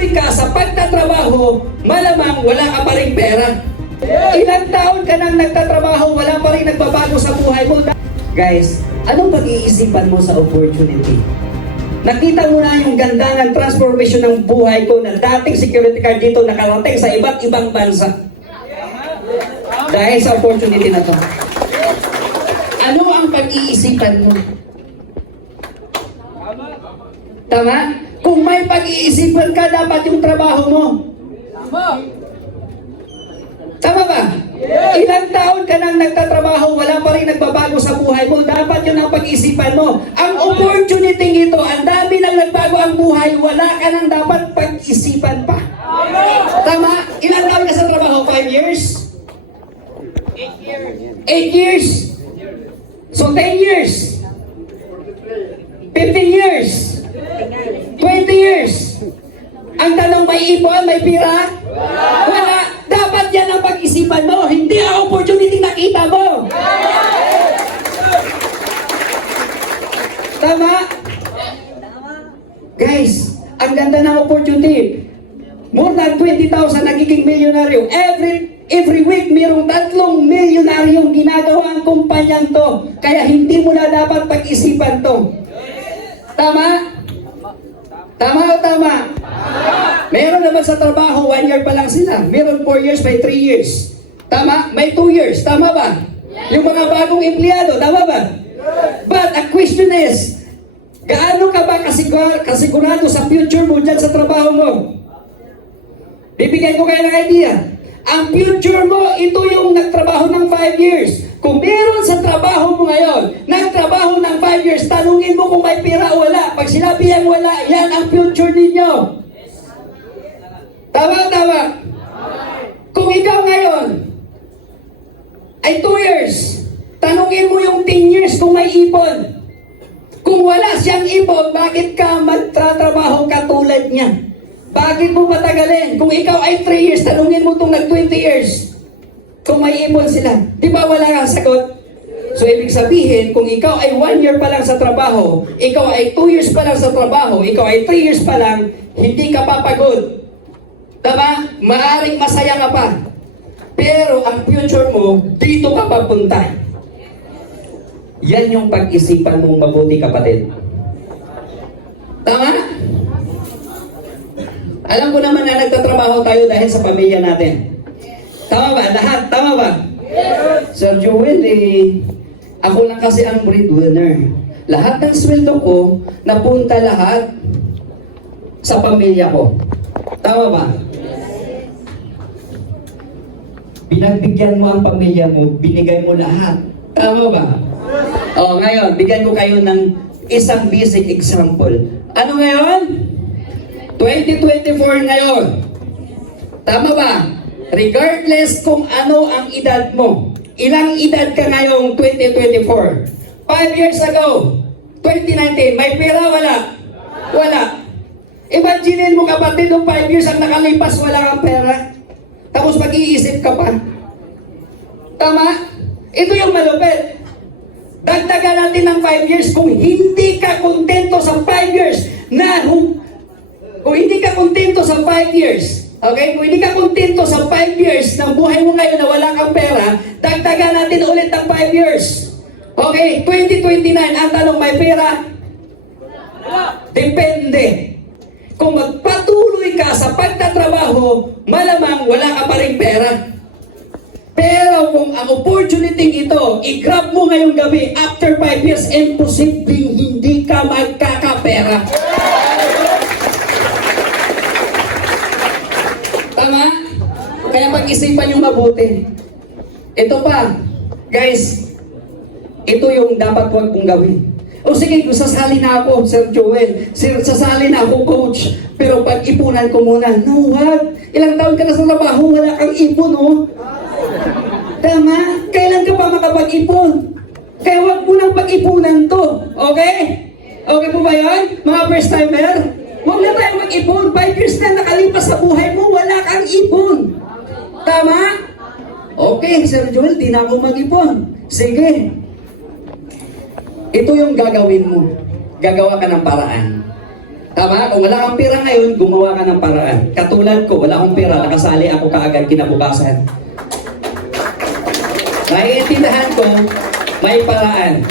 patuloy ka sa pagtatrabaho, malamang wala ka pa rin pera. Ilang taon ka nang nagtatrabaho, wala pa rin nagbabago sa buhay mo. Guys, anong pag-iisipan mo sa opportunity? Nakita mo na yung ganda ng transformation ng buhay ko na dating security guard dito nakarating sa iba't ibang bansa. Dahil sa opportunity na to. Ano ang pag-iisipan mo? Tama? Kung may pag-iisipan ka, dapat yung trabaho mo. Tama ba? Ilang taon ka nang nagtatrabaho, wala pa rin nagbabago sa buhay mo, dapat yun ang pag-isipan mo. Ang opportunity ito, ang dami nang nagbago ang buhay, wala ka nang dapat pag-isipan pa. Tama? Ilang taon ka sa trabaho? 5 years? 8 years? So 10 years? 15 years? 20 years? Ang tanong, may ipon, may pira? Wala. Dapat yan ang pag-isipan mo, hindi ang opportunity nakita mo. Tama? Guys, ang ganda ng opportunity. More than 20,000 nagiging milyonaryo. Every week, mayroong 3 milyonaryong ginagawa ang kumpanyang to. Kaya hindi mo na dapat pag-isipan to. Tama? Tama o tama? Meron naman sa trabaho, 1 year pa lang sila. Meron 4 years, may 3 years. Tama? May 2 years. Tama ba? Yung mga bagong empleyado, tama ba? But a question is, gaano ka ba kasigurado sa future mo dyan sa trabaho mo? Bibigyan ko kayo ng idea. Ang future mo, ito yung nagtrabaho ng 5 years. Kung meron sa trabaho mo ngayon, nagtrabaho ng 5 years, tanungin mo kung may pira o wala. Pag sinabi yan wala, yan ang future ninyo. Tama. Kung ikaw ngayon ay 2 years, tanungin mo yung 10 years kung may ipon. Kung wala siyang ipon, bakit ka magtatrabaho katulad niya? Bakit mo patagalin? Kung ikaw ay 3 years, tanungin mo itong nag-20 years. Kung may ipon sila. Di ba wala kang sagot? So, ibig sabihin, kung ikaw ay 1 year pa lang sa trabaho, ikaw ay 2 years pa lang sa trabaho, ikaw ay 3 years pa lang, hindi ka papagod. Tama? Maaring masaya ka pa. Pero ang future mo, dito ka papunta. Yan yung pag-isipan mong mabuti, kapatid. Tama? Alam ko naman na nagtatrabaho tayo dahil sa pamilya natin. Tama ba? Lahat? Tama ba? Yes. Sir Joel, ako lang kasi ang breadwinner. Lahat ng sweldo ko, napunta lahat sa pamilya ko. Tama ba? Pinagbigyan mo ang pamilya mo, binigay mo lahat. Tama ba? O, ngayon, bigyan ko kayo ng isang basic example. Ano ngayon? 2024 ngayon. Tama ba? Regardless kung ano ang edad mo. Ilang edad ka ngayong 2024? 5 years ago, 2019, may pera wala? Wala. Imaginin mo kapatid, nung 5 years ang nakalipas, wala kang pera. Tapos mag-iisip ka pa. Tama? Ito yung malupit. Dagdagan natin ng 5 years kung hindi ka kontento sa 5 years na kung hindi ka kontento sa 5 years, okay? Kung hindi ka kontento sa 5 years ng buhay mo ngayon na wala kang pera, dagdagan natin ulit ng 5 years. Okay, 2029, ang tanong, may pera? Depende. Kung magpatuloy ka sa pagtatrabaho, malamang wala ka pa rin pera. Pero kung ang opportunity ito, i-grab mo ngayong gabi, after 5 years, imposibleng hindi ka magkakapera. Tama? Kaya pag-isipan yung mabuti. Ito pa, guys, ito yung dapat huwag kong gawin. O sige, sasali na ako, Sir Joel. Sasali na ako, Coach. Pero pag-ipunan ko muna. No, wag. Ilang taon ka na sa trabaho, wala kang ipon, oh. Tama? Kailan ka pa makapag-ipon? Kaya wag mo nang pag-ipunan to. Okay? Okay po ba yun? Mga first timer? Huwag na tayo mag-ipon. 5 years na nakalipas sa buhay mo, wala kang ipon. Tama? Okay, Sir Joel, di na ako mag-ipon. Sige. Ito yung gagawin mo. Gagawa ka ng paraan. Tama? Kung wala kang pera ngayon, gumawa ka ng paraan. Katulad ko, wala akong pera, nakasali ako kaagad kinabukasan. Naiintindihan ko, may paraan.